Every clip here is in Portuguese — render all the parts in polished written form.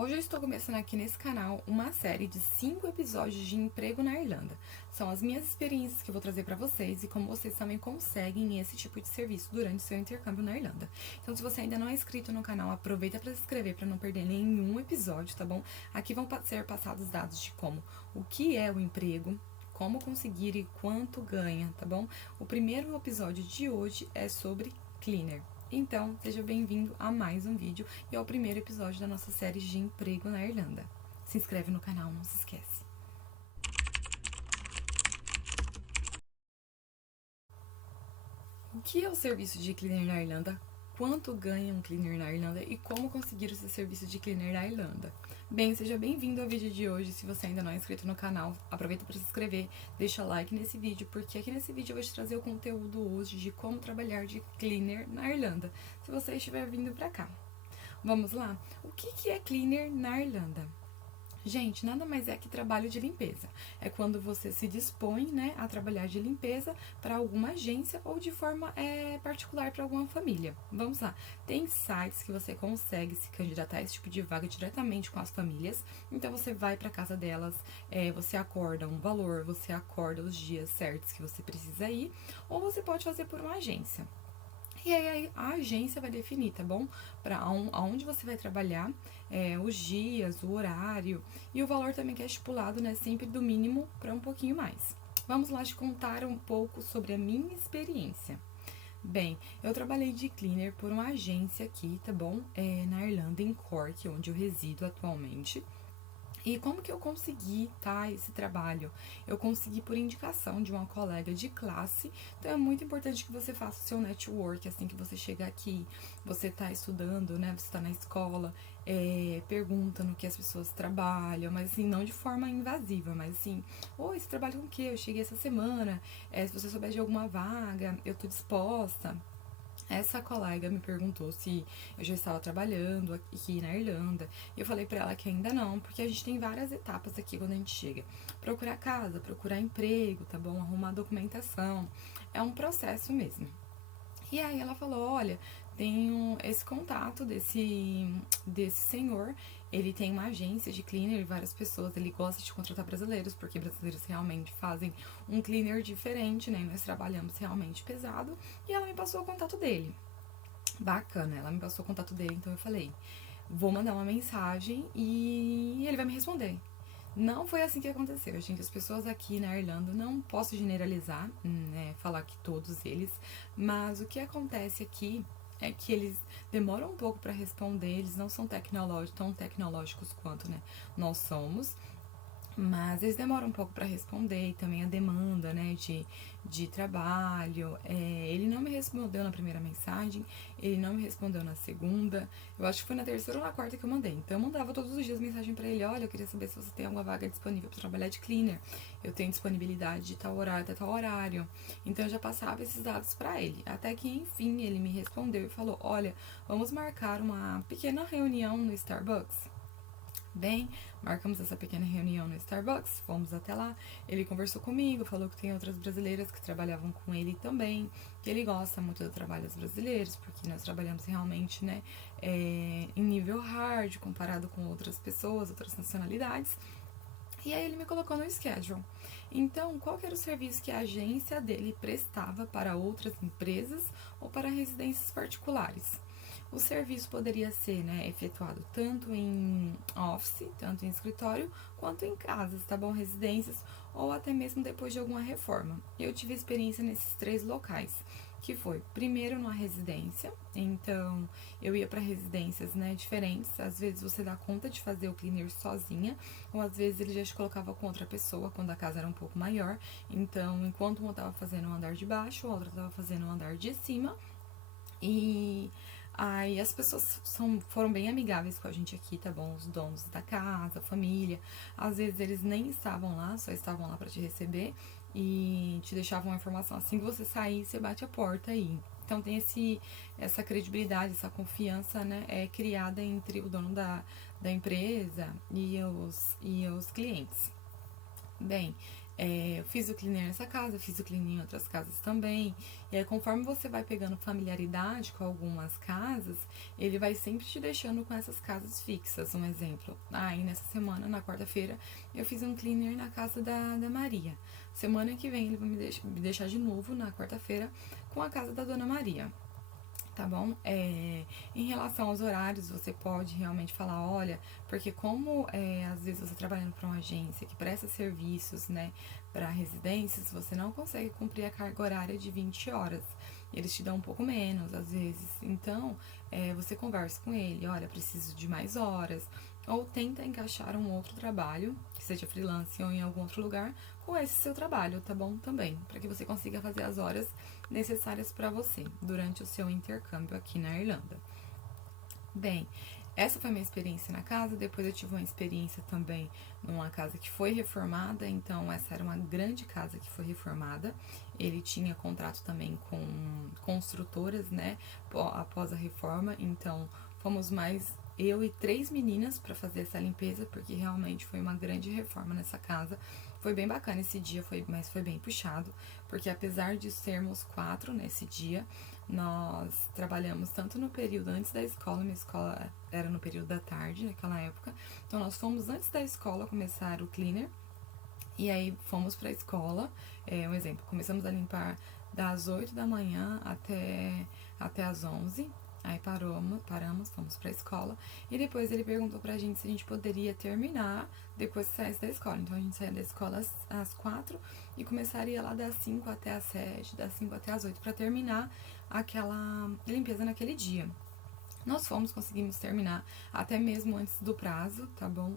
Hoje eu estou começando aqui nesse canal uma série de 5 episódios de emprego na Irlanda. São as minhas experiências que eu vou trazer para vocês e como vocês também conseguem esse tipo de serviço durante seu intercâmbio na Irlanda. Então, se você ainda não é inscrito no canal, aproveita para se inscrever para não perder nenhum episódio, tá bom? Aqui vão ser passados dados de como o que é o emprego, como conseguir e quanto ganha, tá bom? O primeiro episódio de hoje é sobre cleaner. Então, seja bem-vindo a mais um vídeo e ao primeiro episódio da nossa série de emprego na Irlanda. Se inscreve no canal, não se esquece. O que é o serviço de cleaner na Irlanda? Quanto ganha um cleaner na Irlanda e como conseguir o seu serviço de cleaner na Irlanda? Bem, seja bem-vindo ao vídeo de hoje. Se você ainda não é inscrito no canal, aproveita para se inscrever, deixa like nesse vídeo, porque aqui nesse vídeo eu vou te trazer o conteúdo hoje de como trabalhar de cleaner na Irlanda, se você estiver vindo para cá. Vamos lá? O que é cleaner na Irlanda? Gente, nada mais é que trabalho de limpeza. É quando você se dispõe, né, a trabalhar de limpeza para alguma agência ou de forma particular para alguma família. Vamos lá. Tem sites que você consegue se candidatar a esse tipo de vaga diretamente com as famílias. Então você vai para casa delas, você acorda um valor, você acorda os dias certos que você precisa ir, ou você pode fazer por uma agência. E aí a agência vai definir, tá bom? Para aonde você vai trabalhar, os dias, o horário e o valor também que é estipulado, né? Sempre do mínimo para um pouquinho mais. Vamos lá te contar um pouco sobre a minha experiência. Bem, eu trabalhei de cleaner por uma agência aqui, tá bom? Na Irlanda, em Cork, onde eu resido atualmente. E como que eu consegui, tá, esse trabalho? Eu consegui por indicação de uma colega de classe. Então é muito importante que você faça o seu network assim que você chegar aqui. Você tá estudando, né? Você tá na escola, pergunta no que as pessoas trabalham, mas assim, não de forma invasiva, mas assim, oi, você trabalha com o quê? Eu cheguei essa semana, se você souber de alguma vaga, eu tô disposta. Essa colega me perguntou se eu já estava trabalhando aqui na Irlanda. E eu falei pra ela que ainda não, porque a gente tem várias etapas aqui quando a gente chega. Procurar casa, procurar emprego, tá bom? Arrumar documentação. É um processo mesmo. E aí ela falou, olha, tenho esse contato desse senhor, ele tem uma agência de cleaner e várias pessoas, ele gosta de contratar brasileiros, porque brasileiros realmente fazem um cleaner diferente, né? Nós trabalhamos realmente pesado, e ela me passou o contato dele. Bacana, ela me passou o contato dele, então eu falei, vou mandar uma mensagem e ele vai me responder. Não foi assim que aconteceu, gente. As pessoas aqui na Irlanda, não posso generalizar, né, falar que todos eles, mas o que acontece aqui é que eles demoram um pouco para responder, eles não são tão tecnológicos quanto, né, nós somos. Mas eles demoram um pouco para responder e também a demanda, né, de trabalho. Ele não me respondeu na primeira mensagem, ele não me respondeu na segunda. Eu acho que foi na terceira ou na quarta que eu mandei. Então eu mandava todos os dias mensagem para ele: olha, eu queria saber se você tem alguma vaga disponível para trabalhar de cleaner. Eu tenho disponibilidade de tal horário até tal horário. Então eu já passava esses dados para ele. Até que enfim ele me respondeu e falou: olha, vamos marcar uma pequena reunião no Starbucks. Bem, marcamos essa pequena reunião no Starbucks, fomos até lá. Ele conversou comigo, falou que tem outras brasileiras que trabalhavam com ele também, que ele gosta muito do trabalho dos brasileiros, porque nós trabalhamos realmente, né, em nível hard, comparado com outras pessoas, outras nacionalidades. E aí ele me colocou no schedule. Então, qual que era o serviço que a agência dele prestava para outras empresas ou para residências particulares? O serviço poderia ser, né, efetuado tanto em office, tanto em escritório, quanto em casas, tá bom? Residências ou até mesmo depois de alguma reforma. Eu tive experiência nesses 3 locais, que foi primeiro numa residência, então eu ia para residências, né, diferentes. Às vezes você dá conta de fazer o cleaner sozinha, ou às vezes ele já te colocava com outra pessoa quando a casa era um pouco maior. Então, enquanto uma estava fazendo o andar de baixo, a outra estava fazendo o andar de cima. E aí as pessoas foram bem amigáveis com a gente aqui, tá bom? Os donos da casa, a família. Às vezes eles nem estavam lá, só estavam lá para te receber e te deixavam a informação assim que você sair, você bate a porta aí. Então tem essa credibilidade, essa confiança, né? Criada entre o dono da empresa e os clientes. Bem, Eu fiz o cleaner nessa casa, fiz o cleaner em outras casas também. E aí, conforme você vai pegando familiaridade com algumas casas, ele vai sempre te deixando com essas casas fixas. Um exemplo, aí nessa semana, na quarta-feira, eu fiz um cleaner na casa da Maria. Semana que vem ele vai me deixar de novo na quarta-feira com a casa da Dona Maria. Tá bom? Em relação aos horários, você pode realmente falar, olha, porque como às vezes você trabalhando para uma agência que presta serviços, né, para residências, você não consegue cumprir a carga horária de 20 horas. Eles te dão um pouco menos, às vezes. Então, você conversa com ele, olha, preciso de mais horas. Ou tenta encaixar um outro trabalho, que seja freelance ou em algum outro lugar, com esse seu trabalho, tá bom? Também, para que você consiga fazer as horas necessárias para você durante o seu intercâmbio aqui na Irlanda. Bem, essa foi a minha experiência na casa. Depois eu tive uma experiência também numa casa que foi reformada. Então, essa era uma grande casa que foi reformada. Ele tinha contrato também com construtoras, né? Após a reforma. Então, fomos mais eu e 3 meninas para fazer essa limpeza, porque realmente foi uma grande reforma nessa casa. Foi bem bacana esse dia, mas foi bem puxado, porque apesar de sermos 4 nesse dia, nós trabalhamos tanto no período antes da escola, minha escola era no período da tarde naquela época, então nós fomos antes da escola começar o cleaner, e aí fomos para a escola, um exemplo, começamos a limpar das 8 da manhã até as 11. Aí paramos, fomos pra escola. E depois ele perguntou pra gente se a gente poderia terminar depois que saísse da escola. Então a gente saía da escola às 4 e começaria lá das 5 até as 7, das 5 até as 8 pra terminar aquela limpeza naquele dia. Nós conseguimos terminar até mesmo antes do prazo, tá bom?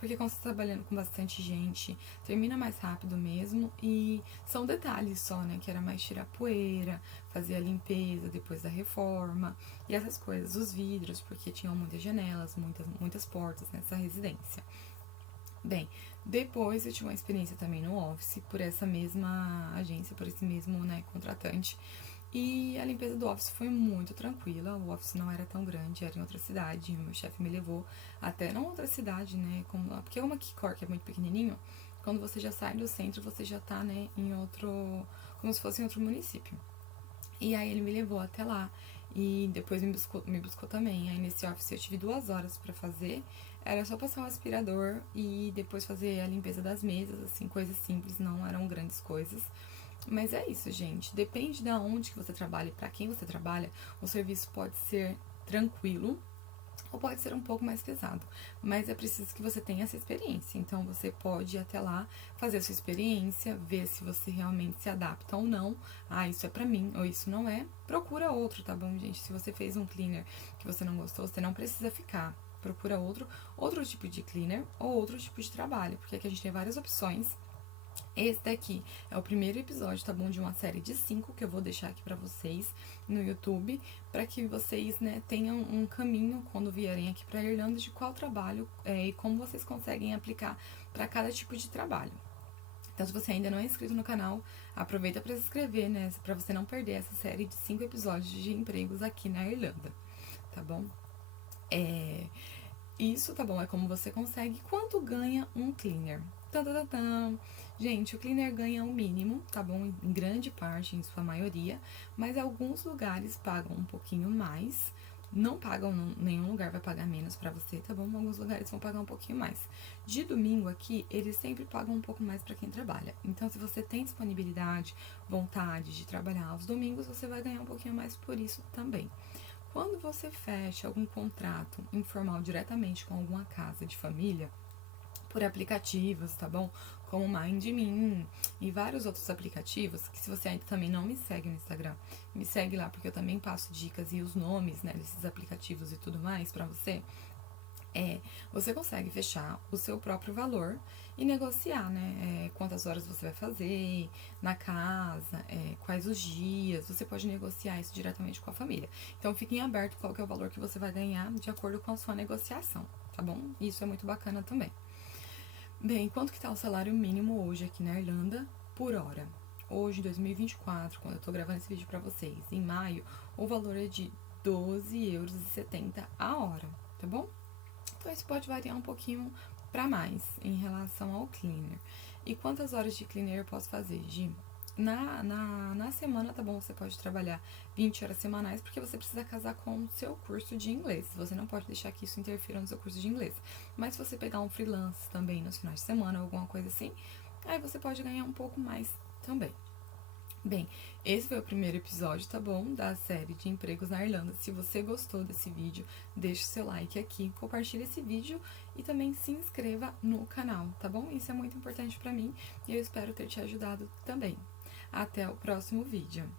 Porque quando você tá trabalhando com bastante gente, termina mais rápido mesmo. E são detalhes só, né? Que era mais tirar poeira, fazer a limpeza depois da reforma e essas coisas. Os vidros, porque tinham muitas janelas, muitas portas nessa residência. Bem, depois eu tive uma experiência também no office, por essa mesma agência, por esse mesmo, né, contratante. E a limpeza do office foi muito tranquila, o office não era tão grande, era em outra cidade, meu chefe me levou até, não outra cidade, né, porque uma Cork é muito pequenininho, quando você já sai do centro, você já tá, né, em outro, como se fosse em outro município. E aí ele me levou até lá e depois me buscou também. Aí nesse office eu tive 2 horas pra fazer, era só passar o aspirador e depois fazer a limpeza das mesas, assim, coisas simples, não eram grandes coisas. Mas é isso, gente. Depende de onde que você trabalha e para quem você trabalha, o serviço pode ser tranquilo ou pode ser um pouco mais pesado. Mas é preciso que você tenha essa experiência. Então você pode ir até lá, fazer a sua experiência, ver se você realmente se adapta ou não. Ah, isso é pra mim, ou isso não é. Procura outro, tá bom, gente? Se você fez um cleaner que você não gostou, você não precisa ficar. Procura outro tipo de cleaner ou outro tipo de trabalho, porque aqui a gente tem várias opções. Esse daqui é o primeiro episódio, tá bom? De uma série de 5 que eu vou deixar aqui pra vocês no YouTube, pra que vocês, né, tenham um caminho quando vierem aqui pra Irlanda de qual trabalho e como vocês conseguem aplicar pra cada tipo de trabalho. Então, se você ainda não é inscrito no canal, aproveita pra se inscrever, né? Pra você não perder essa série de 5 episódios de empregos aqui na Irlanda, tá bom? Isso, tá bom? É como você consegue. Quanto ganha um cleaner? Tantantã. Gente, o cleaner ganha o mínimo, tá bom? Em grande parte, em sua maioria. Mas alguns lugares pagam um pouquinho mais. Não pagam, nenhum lugar vai pagar menos pra você, tá bom? Alguns lugares vão pagar um pouquinho mais. De domingo aqui, eles sempre pagam um pouco mais pra quem trabalha. Então, se você tem disponibilidade, vontade de trabalhar aos domingos, você vai ganhar um pouquinho mais por isso também. Quando você fecha algum contrato informal diretamente com alguma casa de família, por aplicativos, tá bom? Como MindMe e vários outros aplicativos, que se você ainda também não me segue no Instagram, me segue lá, porque eu também passo dicas e os nomes, né, desses aplicativos e tudo mais pra você. Você consegue fechar o seu próprio valor e negociar, né? Quantas horas você vai fazer na casa, quais os dias. Você pode negociar isso diretamente com a família. Então, fique em aberto qual que é o valor que você vai ganhar de acordo com a sua negociação, tá bom? Isso é muito bacana também. Bem, quanto que tá o salário mínimo hoje aqui na Irlanda por hora? Hoje, em 2024, quando eu tô gravando esse vídeo pra vocês, em maio, o valor é de 12,70 € a hora, tá bom? Então, isso pode variar um pouquinho para mais em relação ao cleaner. E quantas horas de cleaner eu posso fazer, Gi? Na semana, tá bom, você pode trabalhar 20 horas semanais, porque você precisa casar com o seu curso de inglês. Você não pode deixar que isso interfira no seu curso de inglês. Mas se você pegar um freelance também nos finais de semana, alguma coisa assim, aí você pode ganhar um pouco mais também. Bem, esse foi o primeiro episódio, tá bom? Da série de empregos na Irlanda. Se você gostou desse vídeo, deixe seu like aqui, compartilhe esse vídeo e também se inscreva no canal, tá bom? Isso é muito importante pra mim e eu espero ter te ajudado também. Até o próximo vídeo.